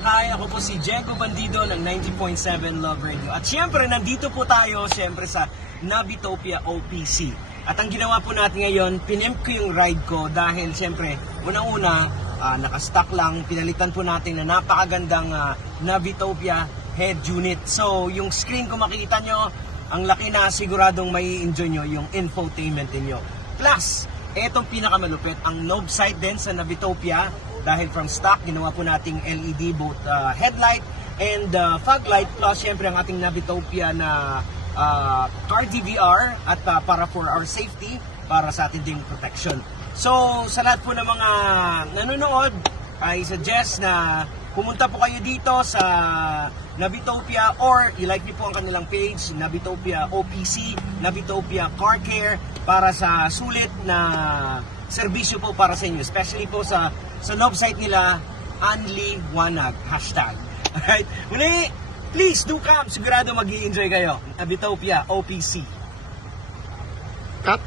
Hi, ako po si Diego Bandido ng 90.7 Love Radio. At syempre, nandito po tayo sa Navitopia OPC. At ang ginawa po natin ngayon, pinimp ko yung ride ko dahil syempre, unang-una, nakastock lang, pinalitan po natin na napakagandang Navitopia head unit. So, yung screen kung makikita nyo, ang laki na, siguradong may enjoy nyo yung infotainment niyo. Plus, etong pinakamalupit, ang knob sight din sa Navitopia. Dahil from stock, ginawa po nating LED both headlight and fog light. Plus, syempre, ang ating Navitopia na car DVR at para for our safety, para sa ating ding protection. So, sa lahat po ng mga nanonood, I suggest na pumunta po kayo dito sa Navitopia or i-like niyo po ang kanilang page, Navitopia OPC, Navitopia Car Care, para sa sulit na serbisyo po para sa inyo. Especially po sa love site nila, Anliwanag, hashtag. Alright? Muli, please do come. Sigurado mag-i-enjoy kayo. Navitopia OPC. Cut.